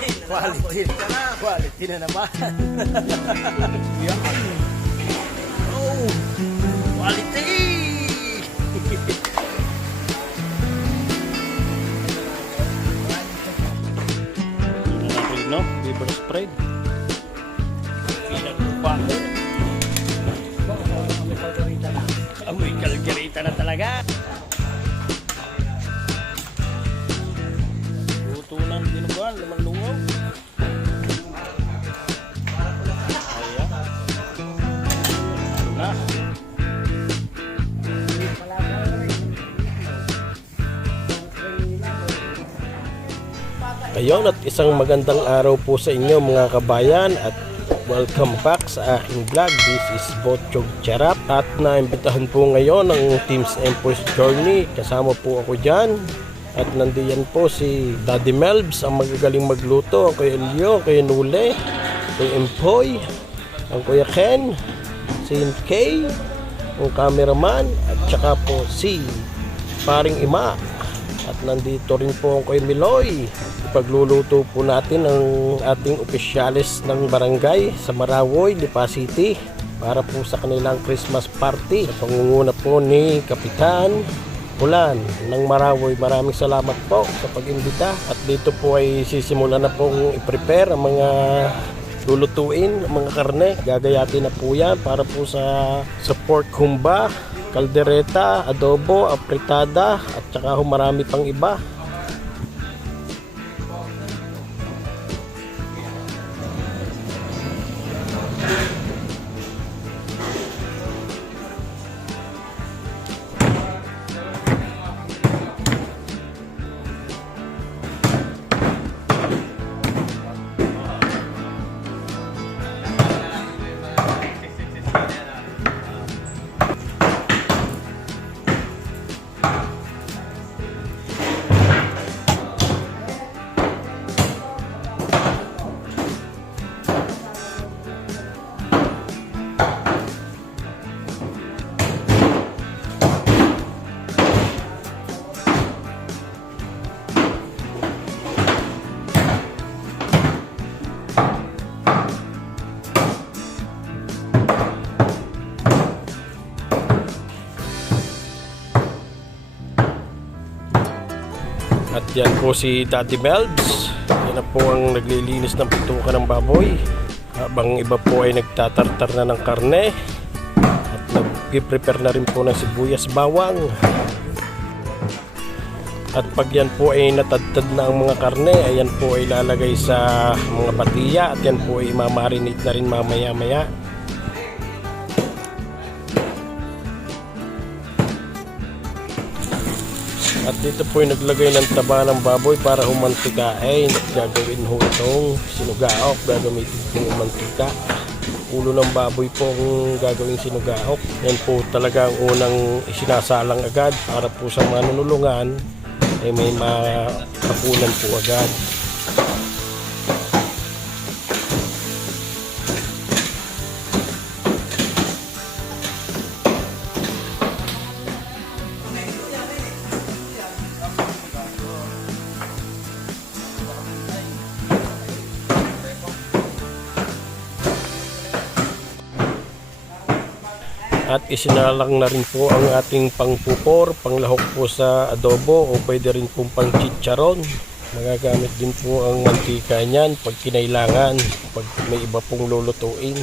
Quality. Quality na naman. Yan. Oh, quality. No? Liver spread. Amoy kalgerita na talaga. Luto ng dinuguan, lamang lungaw. Ayan. Ano na? Ayun, at isang magandang araw po sa inyo mga kabayan at welcome back sa aking vlog. This is Botchog Charap at naimbitahan po ngayon ng Teams Empress Journey. Kasama po ako dyan at nandiyan po si Daddy Melbs, ang magagaling magluto. Ang Kuya Elio, Kuya Nule, Kuya Empoy, ang Kuya Ken, si Kay, ang cameraman at saka po si Paring Ima. At nandito rin po ang Kuya Miloy. Ipagluluto po natin ang ating opisyalis ng barangay sa Marawoy, Lipa City para po sa kanilang Christmas party. Sa pangunguna po ni Kapitan Ulan ng Marawoy. Maraming salamat po sa pag-imbita. At dito po ay sisimulan na pong i-prepare ang mga lulutuin, ang mga karne. Gagayatin na po yan para po sa pork humba, kaldereta, adobo, apritada at saka marami pang iba. At yan po si Daddy Melbs. Yan na po ang naglilinis ng pituka ng baboy. Habang iba po ay nagtatartar na ng karne. At nag-prepare na rin po ng sibuyas bawang. At pag yan po ay natadtad na ang mga karne, ayan po ay lalagay sa mga batiya. At yan po ay mamarinate na rin mamaya-maya. At dito po yung naglagay ng taba ng baboy para humantikain. Gagawin ho itong sinugaok. Gagamitin po yung mantika. Ulo ng baboy po ang gagawin sinugaok. Yan po talaga ang unang isinasalang agad para po sa manunulungan ay may makapunan po agad. At isinalang na rin po ang ating pangpupor, panglahok po sa adobo o pwede rin pong pang chicharon. Magagamit din po ang mantika niyan pag kinailangan, pag may iba pong lulutuin.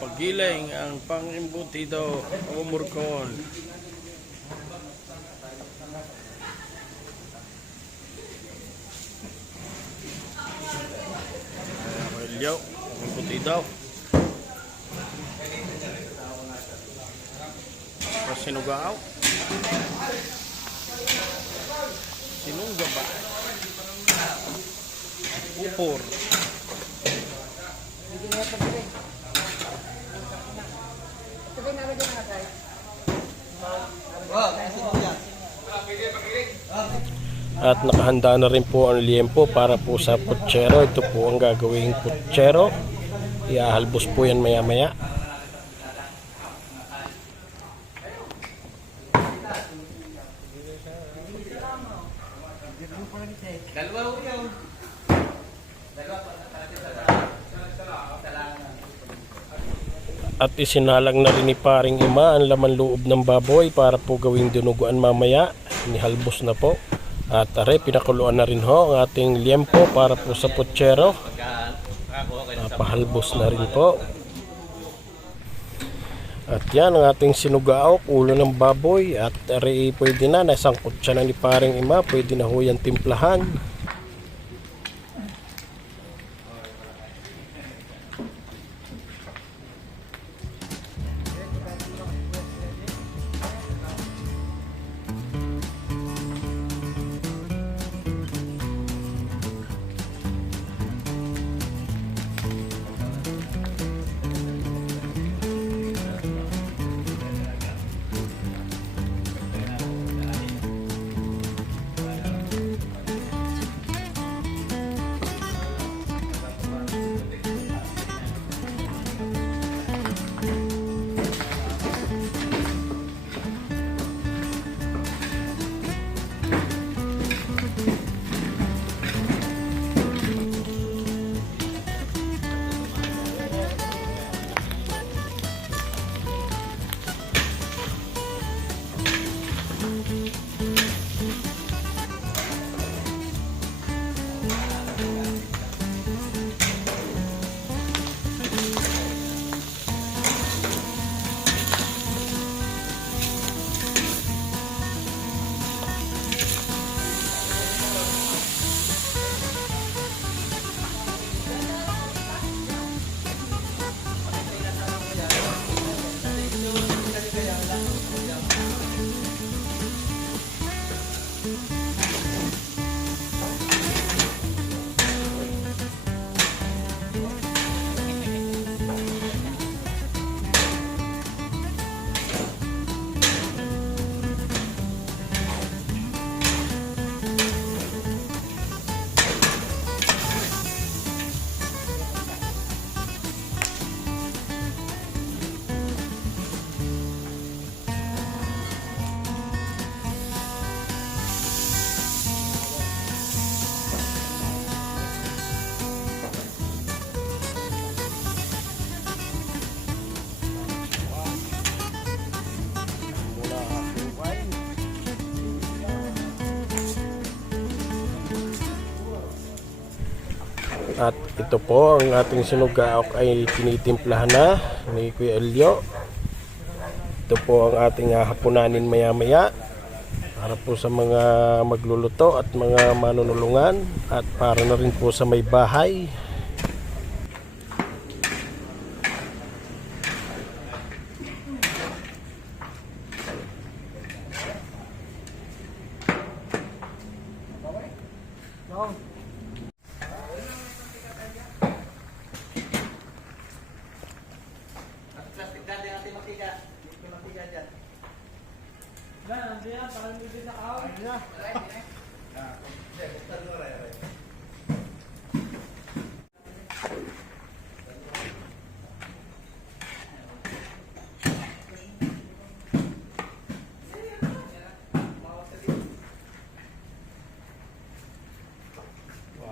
Pagiling ang pang-imbutido o murkon. Ayan, imbutido. Sinugaw. Sinungga ba? Upor. At nakahanda na rin po ang liempo para po sa putsero. Ito po ang gagawing putsero. Iahalbos po yan maya maya. At isinalang na rin ni paring Ima ang laman loob ng baboy para po gawing dinuguan mamaya. Inihalbos na po. At are, pinakuluan na rin ho ang ating liempo para po sa putsero. Napahalbos na rin po. At yan ang ating sinugaok, ulo ng baboy. At are, pwede na, nasangkot siya na ni paring Ima. Pwede na ho yan timplahan. At ito po ang ating sinugaok ay tinitimplahan na ni Kuya Elio. Ito po ang ating hapunanin maya maya para po sa mga magluluto at mga manunulungan at para na rin po sa may bahay.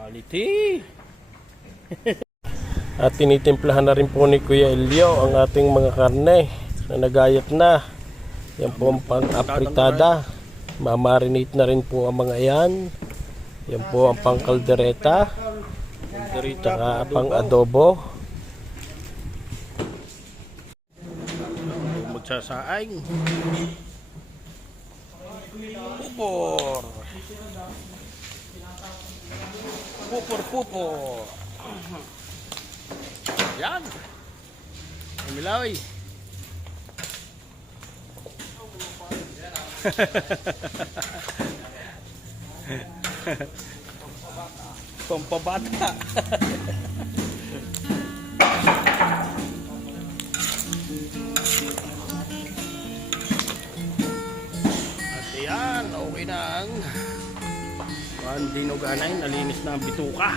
Quality. At tinitimplahan na rin po ni Kuya Elio ang ating mga karne na nagayat na. Yan po ang pang-apritada. Mamarinate na rin po ang mga yan. Yan po ang pang-kaldereta. Tsaka pang-adobo. Magsasaing. Pupor. Pupor. Yan. Umilawi. Pampabata. At yan, okay na ang Ang dinuganay, nalinis na ang bituka.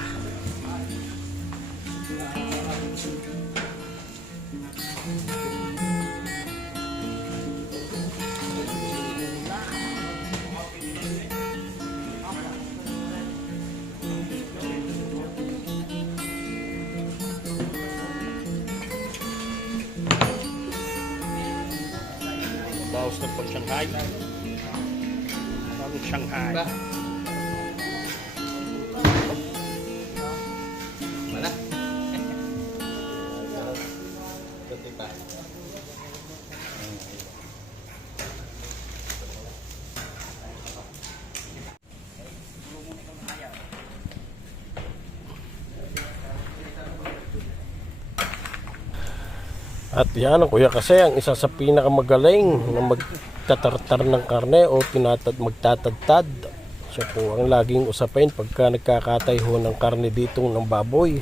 Bawas na po Shanghai. Bago Shanghai. Mana? At yan ang kuya kasi ang isa sa pinakamagaling na magtatartar ng karne o magtatadtad. Siya po ang laging usapin pagka nagkakatay ho ng karne dito ng baboy.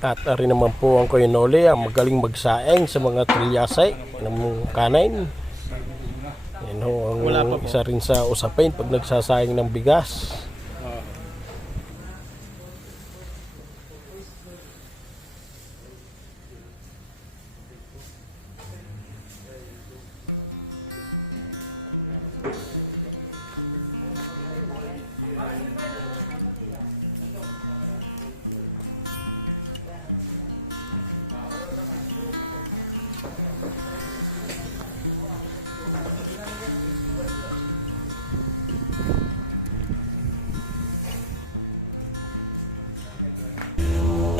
At rin naman po ang Kuya Noli ang magaling magsaeng sa mga trilyasay ng kanin. Yan ho ang isa rin sa usapin pag nagsasaing ng bigas.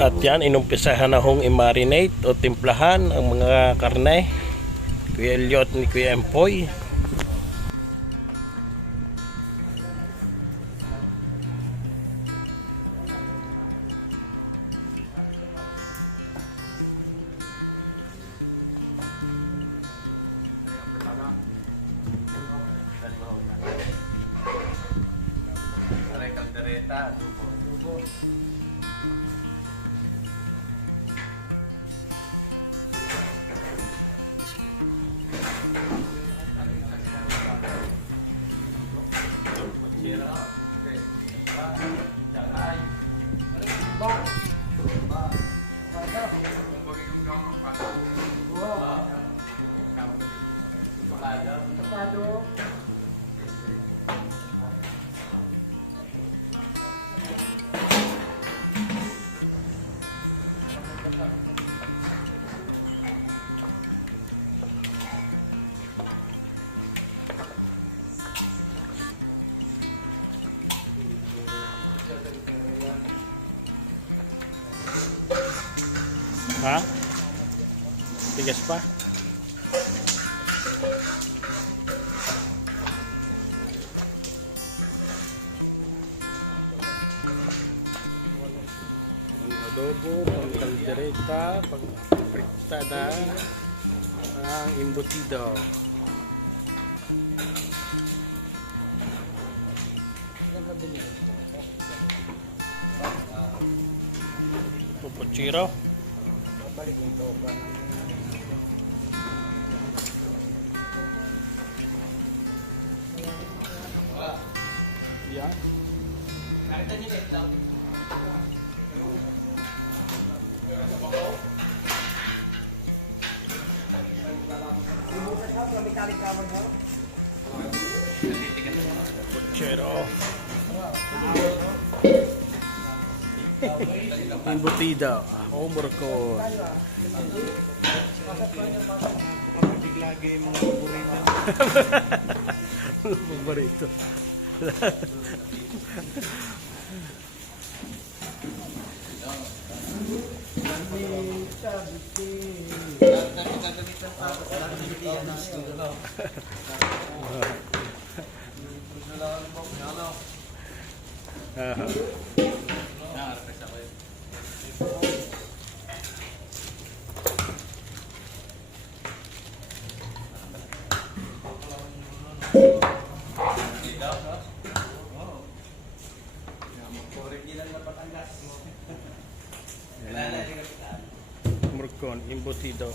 At yan, inumpisahan na hong i-marinate o timplahan ang mga karne. Kuya Elliot ni Kuya Empoy. Ha? Tigas pa? Ang adobo, pang kaldereta, pang fritada, ang embutido. Pupuchiro. Balik yung toka. Yeah. Karita niyo ito. Puchero. Embutido. Umurko. Lagi mga paborito. Paborito. Murkon, embutido.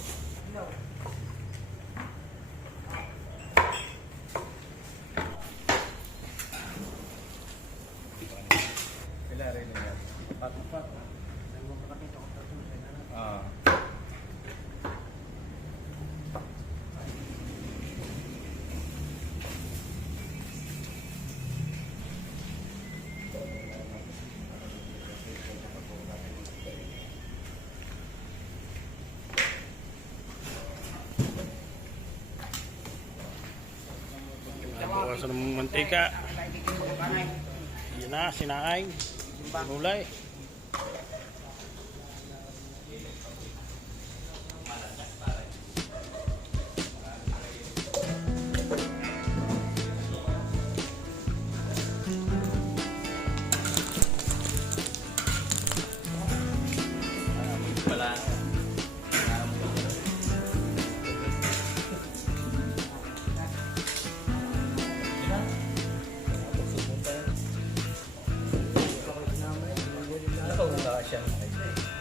sa mantika. Yan na, sinaing. Gulay.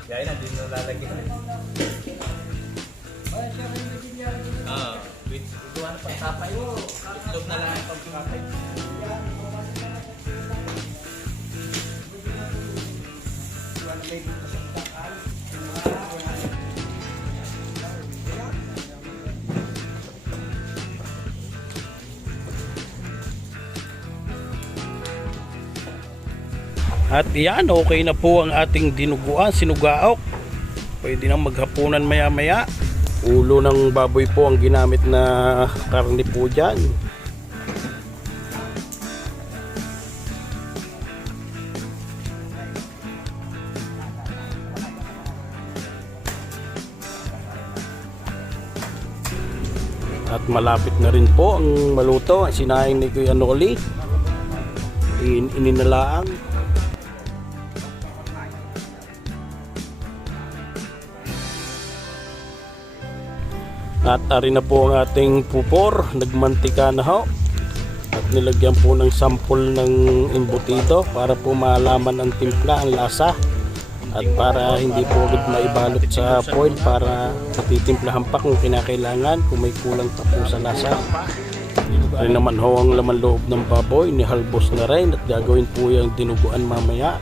Gaya na, din mo lalagyan. Wait, gawa na pang kapay mo. Itlog na lang pang kapay. At yan, okay na po ang ating dinuguan, sinugaok. Pwede nang maghapunan maya maya. Ulo ng baboy po ang ginamit na karne po dyan. At malapit na rin po ang maluto, ang sinaing ni Kuya Noli. Ininalaang. At ari na po ang ating pupor, nagmantika na ho. At nilagyan po ng sampol ng embutido para po malaman ang timpla, ang lasa. At para hindi po agad maibalot sa foil para matitimplahan pa kung kinakailangan, kung may kulang pa po sa lasa. Ari naman ho ang laman loob ng baboy, nihalbos na rin at gagawin po yung dinuguan mamaya.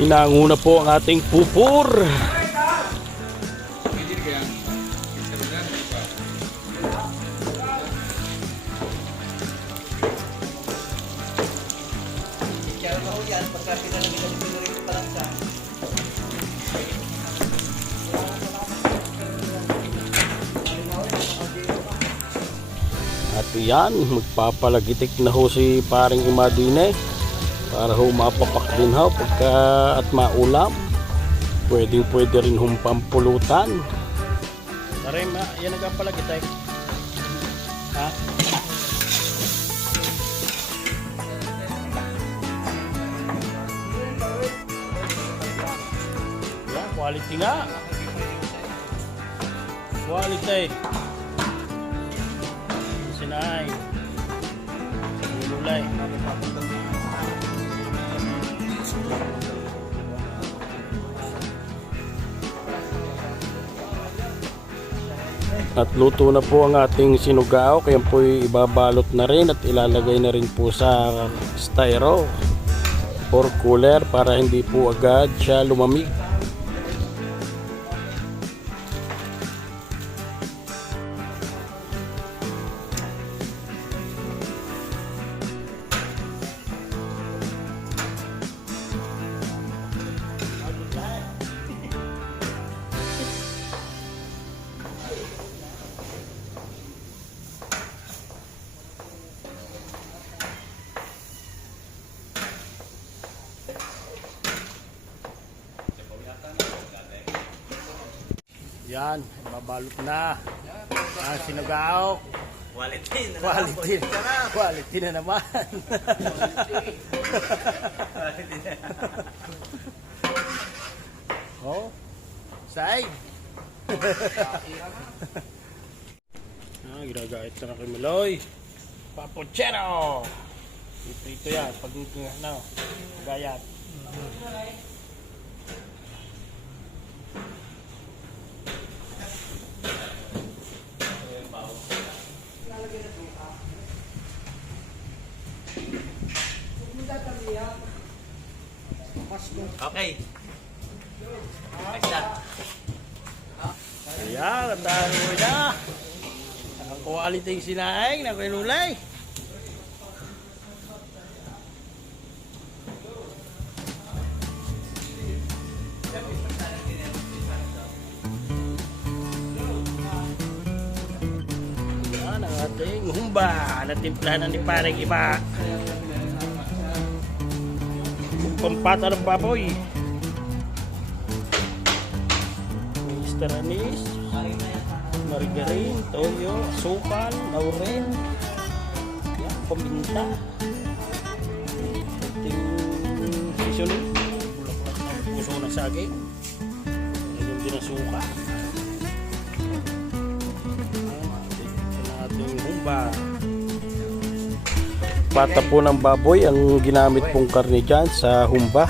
Pinanguna po ang ating pupur. At yan, magpapalagitik na ho si paring Imadine para ho mapapak din ho pagka at maulam. Pwede rin hong pampulutan. Tara, yan nagpapalagitik. Ha? Yan, quality nga. Quality. Sinay. Gulay. At luto na po ang ating sinugao, kaya po ibabalot na rin at ilalagay na rin po sa styro or cooler para hindi po agad siya lumamig. Yan, babalot na ang sinugao. Quality na Quality. Quality na naman. Oh, side. Ginagait na kay Meloy. Papuchero. Iprito yan pag gayat. Okay. Next na. Ayan, ang dami mo na. Ang quality yung sinaing na kinulay. Ayan ang ating humba. Natimplahan ni Pareng Iba. Pampata ng baboy. Mr. Anis, margarine, toyo, asukal, laurel, yan, paminta, ating seasoning, bulaklak ng puso na saging, ayun din ang suka. Yan ating humba. Pata po ng baboy ang ginamit pong karne dyan sa humba.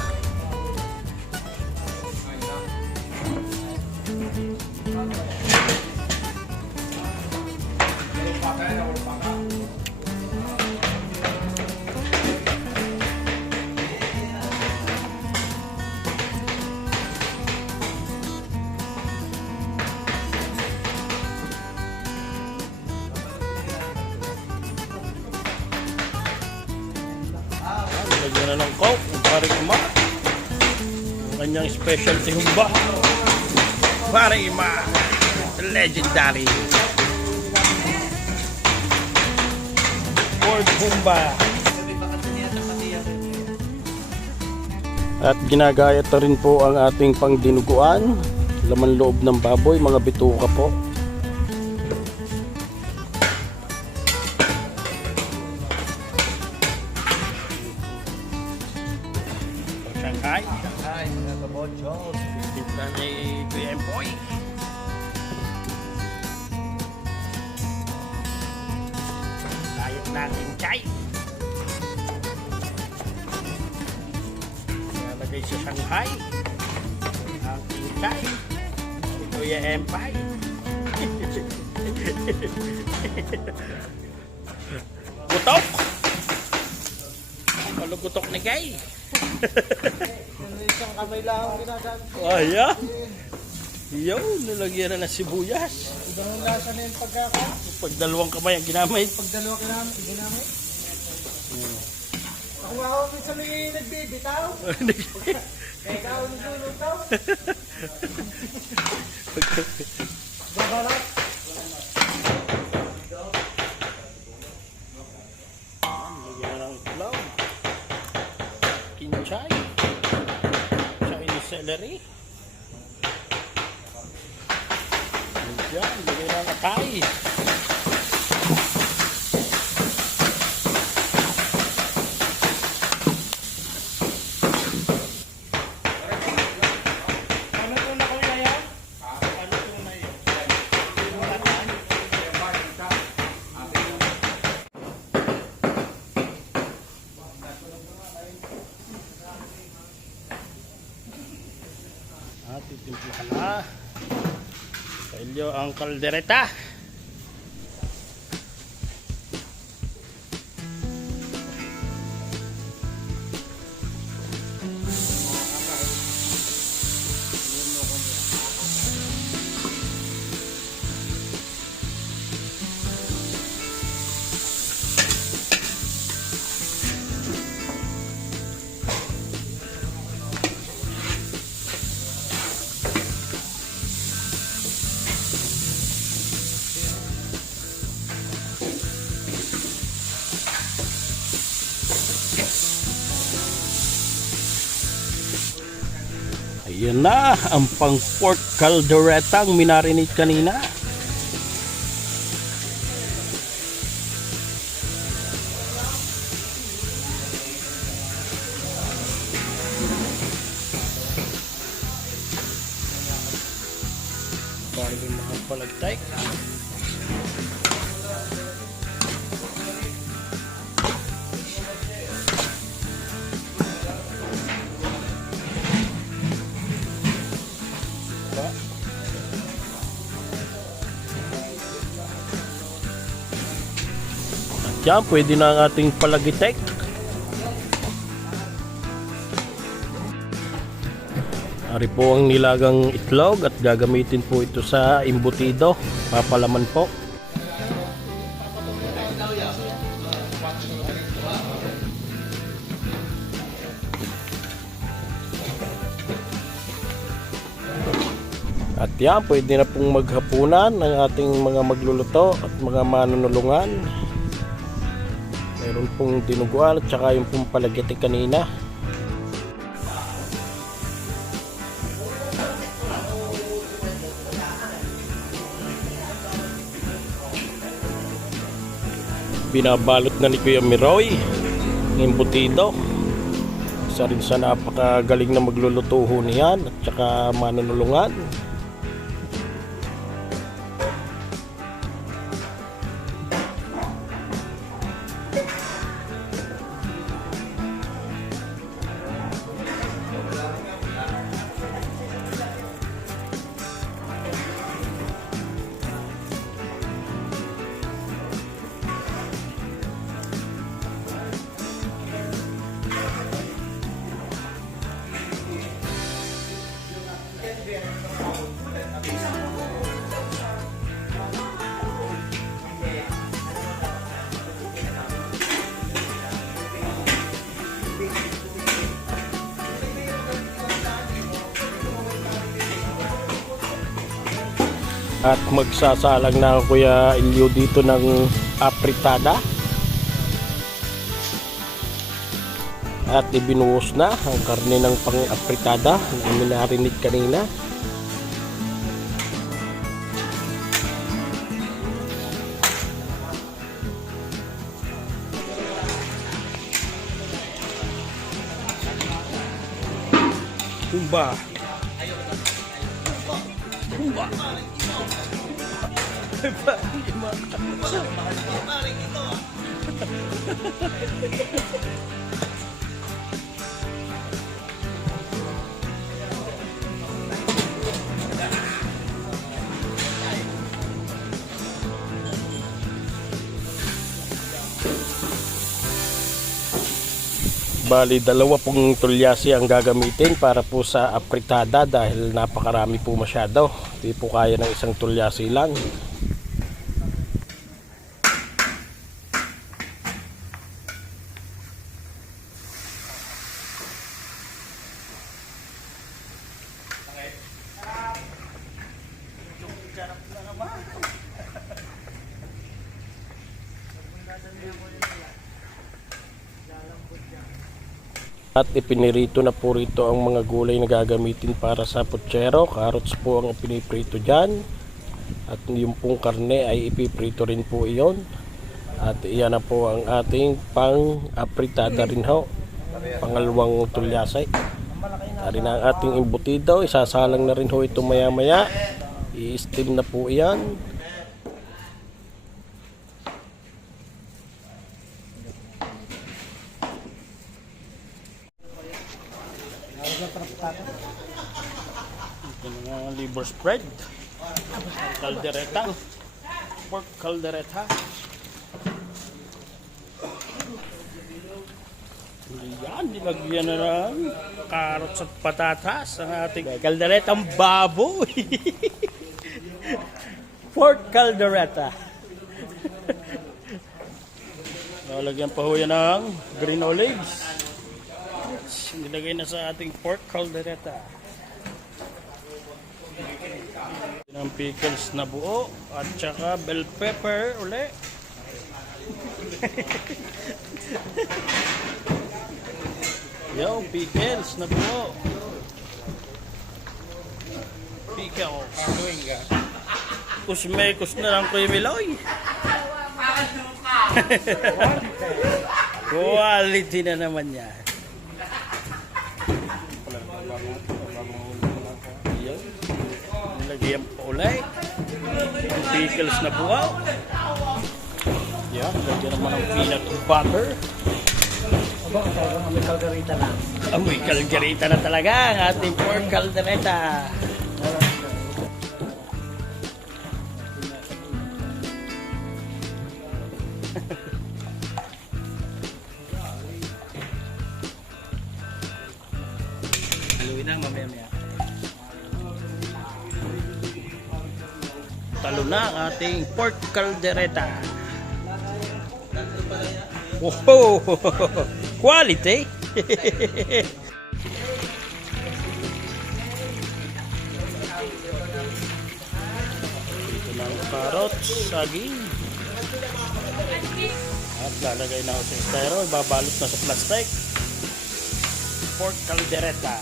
Lagyan na ng coke, ang Pareng Ima. Ang kanyang specialty humba. Pareng Ima, legendary. Ford humba. At ginagayat na rin po ang ating pangdinuguan. Laman loob ng baboy, mga bituka po. Shanghai. Hi, mga kabochos. Tinta ni Kuya Empoy. Ayot natin chay. Nalagay sa Shanghai. Ang chay. Si Kuya Empoy. Gutok. Malugutok ni Gay. Isang kamay lang ang ginagamit. Ayan. Yun, nilagyan na ng sibuyas. Ibang lasa na yung pagkaka. Pag dalawang kamay ang ginamit. Pag dalawa ginamit. Ako nga ako minsan may nagbibitaw. Kaya ikaw naglulutaw. Babalat. Lagyan na ng itlog. Kinchay. Chinese celery. Ayan, lagyan na ng atay. Ano ito na kuya yan? Ano ito na yun? At titimplahan na. Kailyo ang kaldereta. Ayan na ang pang pork caldereta ang minarinate kanina. Para yung mga palagtay. Yan, pwede na ang ating palagitek. Ari po ang nilagang itlog at gagamitin po ito sa imbutido. Papalaman po. At yan, pwede na pong maghapunan ng ating mga magluluto at mga manunulungan. Meron pong dinuguan at saka yung pong palagiti kanina. Binabalot na ni Kuya Miroy ng embutido. Isa rin sa napakagaling na magluluto ho niyan at saka manunulungan. At magsasalang na Kuya Elio dito ng apritada. At ibinuhos na ang karne ng pang-apritada na minarinate kanina. Tumba. Tumba. Bali, dalawa pong tulyasi ang gagamitin para po sa apritada dahil napakarami po masyado. Hindi po kaya ng isang tulyasi lang. At ipinirito na po rito ang mga gulay na gagamitin para sa putsero. Carrots po ang piniprito dyan. At yung pong karne ay ipiprito rin po iyon. At iyan na po ang ating pang-apritada rin ho. Pangalawang tulyasay. Dari na ang ating embutido. Isasalang na rin ho ito maya maya. I-steam na po iyan. Ito mga liver spread, caldereta, pork caldereta. Yan, nilagyan na ng carrots at patatas ang ating calderetang baboy. Pork caldereta. Lalagyan pa ho yan ng green olives. Nilagay na sa ating pork caldereta. Ng pickles na buo at saka bell pepper uli. Yo, pickles na buo. Pickles. Kusmekos na lang Kuya Miloy. Quality na naman yan. Lagyan pa ulay. Yung pickles na buwaw. Yan, lagyan naman ng peanut butter. Amoy kaldereta na. Amoy kaldereta na talaga ang ating pork caldereta. Haluin na mamaya-maya. talo na ang ating pork caldereta. Wow! Quality! Ito na ang carrots, saging. At lalagay na ako sa styro, ibabalot na sa plastic. Pork caldereta.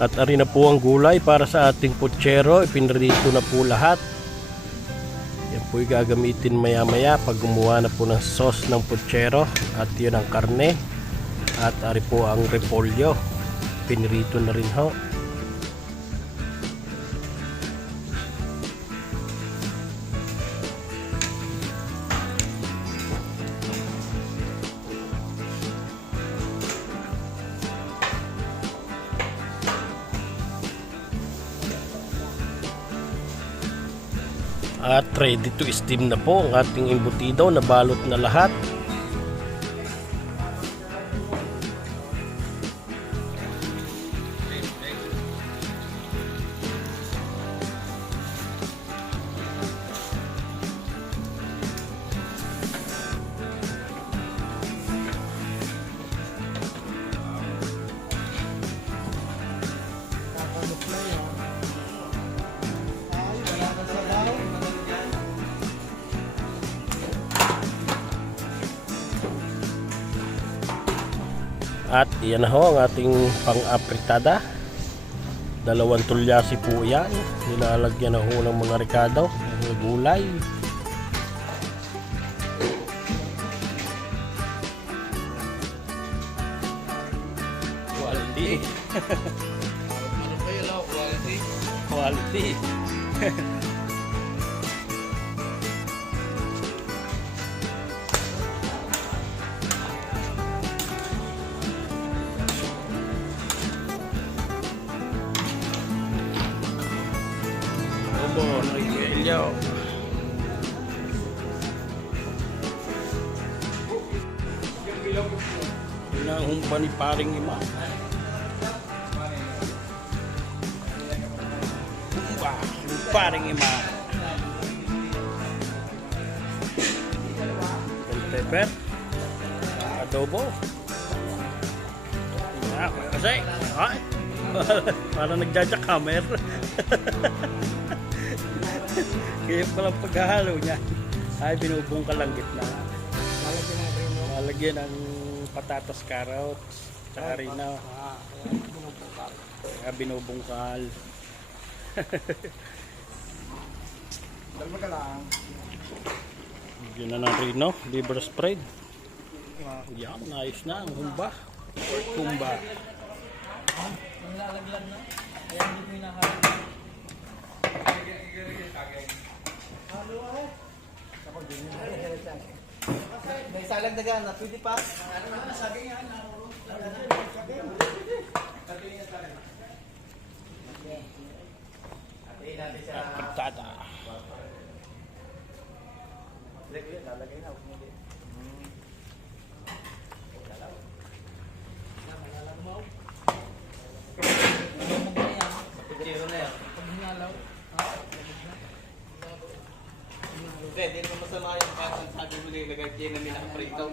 At ari na po ang gulay para sa ating putsero. Ipinrito na po lahat. Yan po yung gagamitin maya maya pag gumawa na po ng sauce ng putsero. At yun ang karne. At ari po ang repolyo. Pinrito na rin ho. At ready to steam na po ang ating embutido, nabalot na lahat. At iyan na ho ang ating pang-apritada. 2 tulyasi po yan. Nilalagyan na ho ng mga ricado, mga gulay. Quality. Quality. Nakikilaw. Hinahumpa ni paring ima. Humpa ni paring ima. Bell pepper. Adobo. Kasi, ay, parang nagjajakammer. Kaya palang paghahalo niya ay binubong ka lang gitna. Lalagyan ng patatas, carrots, tsaka rina. Kaya binubungkal. Dalma ka lang. Yun na ng rino, liver spread. Yan, ayos na ang humba. Pork humba. Nilalaglag na. Kaya hindi ko hinahalo. May salag na gana, pwede pa. Sabi nga na. Apritada. Lalagay na. Hindi naman masama yung kasang sabi mo na ilagay kayo na minakaprito.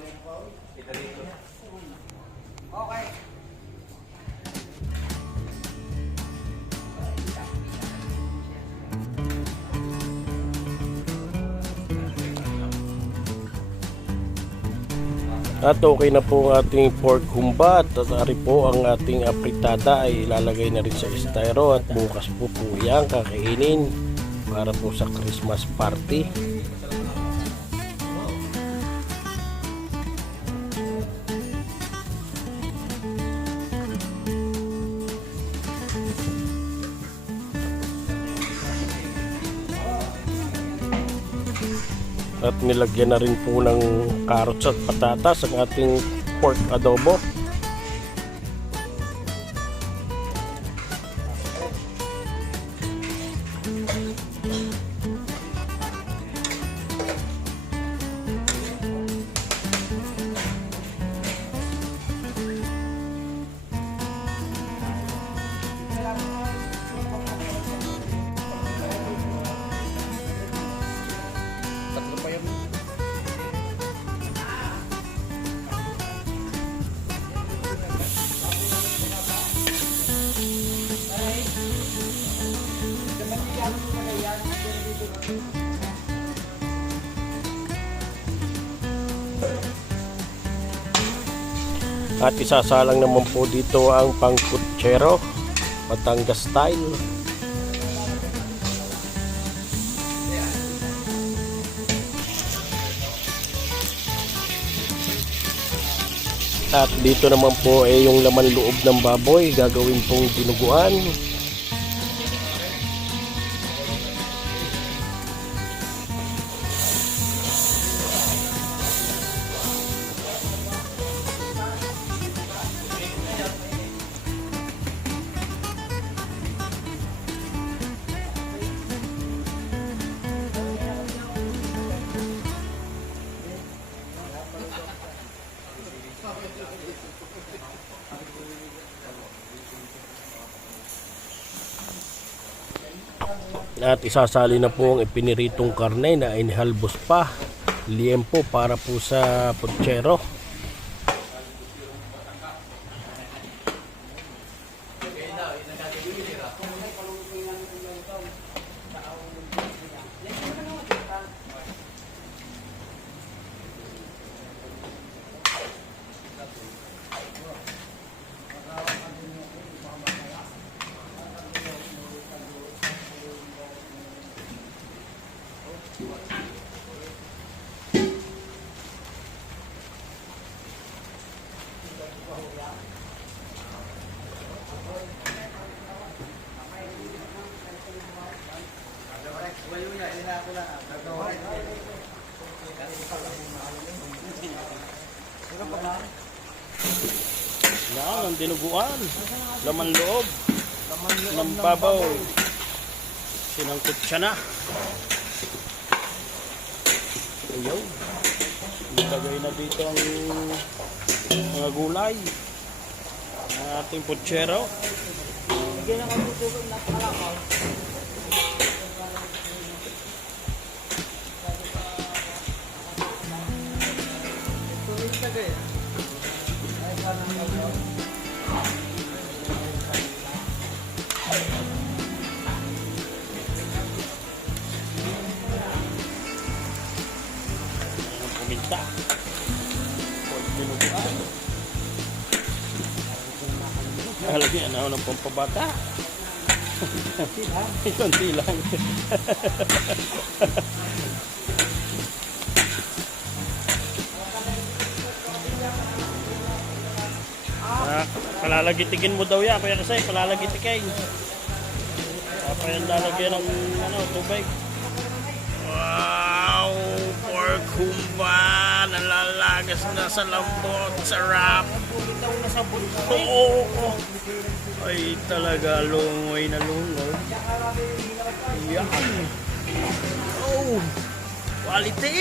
Kita dito. Okay. At okay na po ang ating pork humba. At ari po ang ating apritada ay ilalagay na rin sa styro. At bukas po yan kakainin para po sa Christmas party. At nilagyan na rin po ng carrots at patatas ang ating pork adobo. Tatlo pa yun. At isasalang naman po dito ang pangkutsero, Batangas style. At dito naman po ay yung laman loob ng baboy, gagawin pong dinuguan. At isasali na po ang ipiniritong karne na inihalbos pa, liempo para po sa putsero. Yan ang dinuguan, laman loob ng babaw, sinangkot siya na. Ayaw, ilagay na dito ang mga gulay ng ating putsero. Puminta. Halagyan na ako ng pampabata. Kunti lang. Palalagitikin mo daw yan, kaya kasi palalagitikin. Kaya yan lalagyan ng tubig. Wow! Pork humba! Nalalagas na sa lambot. Sarap! Oo! Ay talaga, lungoy na lungoy. Yan! Oh! Quality!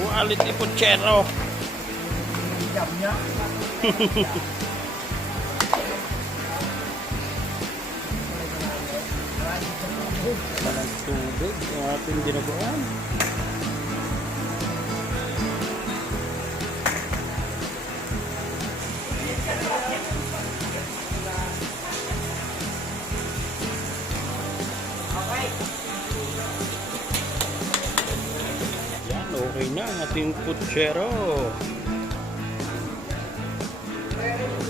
Quality putsero. Parang tubig ang ating dinuguan. Okay na ang ating putsero.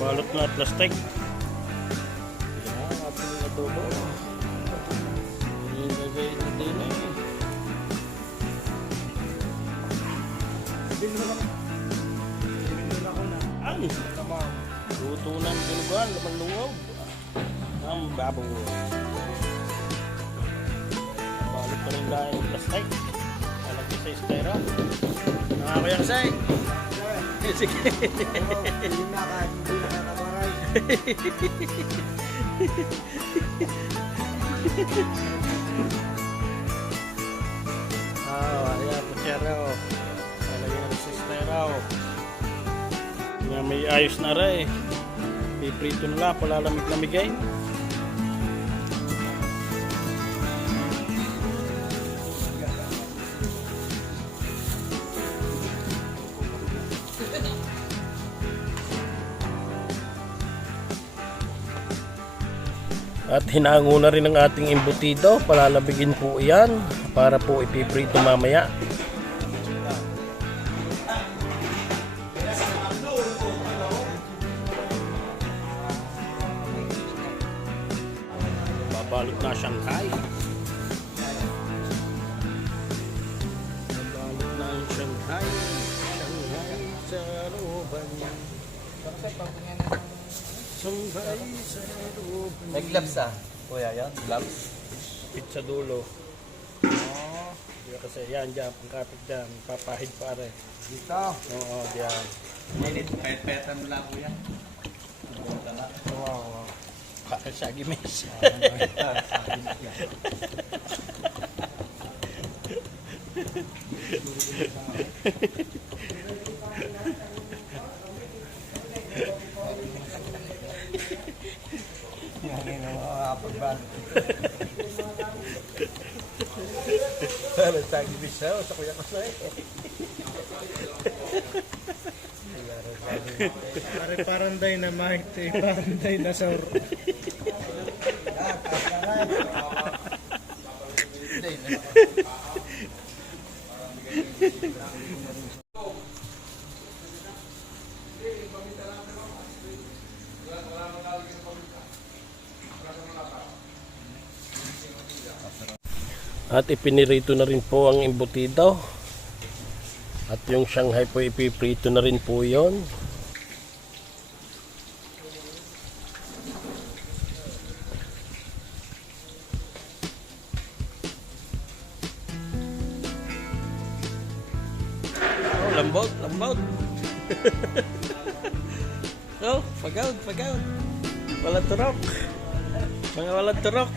Balot na at plastic. Yan ang ating adobo. Yung gagawin na din eh. Ang luto ng dinuguan, laman loob ng baboy. Balot pa rin lang yung plastic. Alagay sa styro. Nakakaya kasi. Sige. Ayan po siya raw. Alagay na sa styro. May ayos na rin. Piprito na lang, palalamig-lamigay. At hinango na rin ang ating embutido. Palalabigin po iyan para po ipiprito mamaya. Babalot na Shanghai. Babalot na ang Shanghai. Shanghai sa looban. Shanghai sa looban. May gloves kuya yan? Gloves? Pizza dulo. Kasi yan dyan, pangkapit dyan. Papahid pare. Dito? Oo, dyan. Pet-petan mo lang kuya. Wow. Kakasagi mes. Yan ang makakapagban. Kakasagi mes sa kuya ko na Parang dynamite eh. Parang dinosaur. At ipinirito na rin po ang embutido. At yung Shanghai po ipiprito na rin po yon. Oh, lambot, lambot. Oh, pagawad, pagawad. Walang turok. Mga walang turok.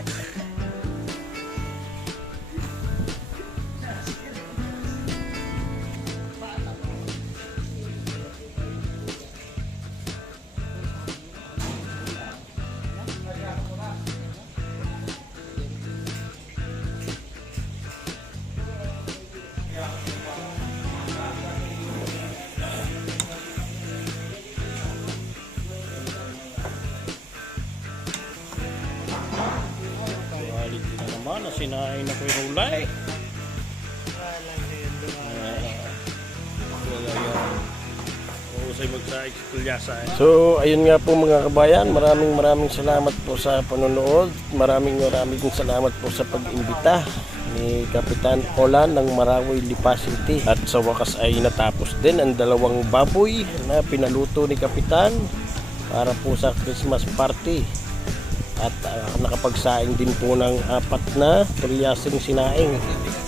Quality na naman, nasinain na ko yung ulay. So ayun nga po mga kabayan, maraming salamat po sa panonood. Maraming salamat po sa pag-imbita ni Kapitan Olan ng Marawi, Lipa City. At sa wakas ay natapos din ang dalawang baboy na pinaluto ni Kapitan para po sa Christmas party. At nakapagsaing din po ng 4 na tulyasing sinaing.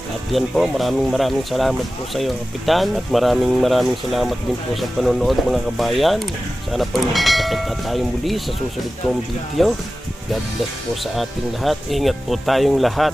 At yan po, maraming salamat po sa iyo, Kapitan. At maraming salamat din po sa panonood mga kabayan. Sana po magkita tayo muli sa susunod kong video. God bless po sa ating lahat. Ingat po tayong lahat.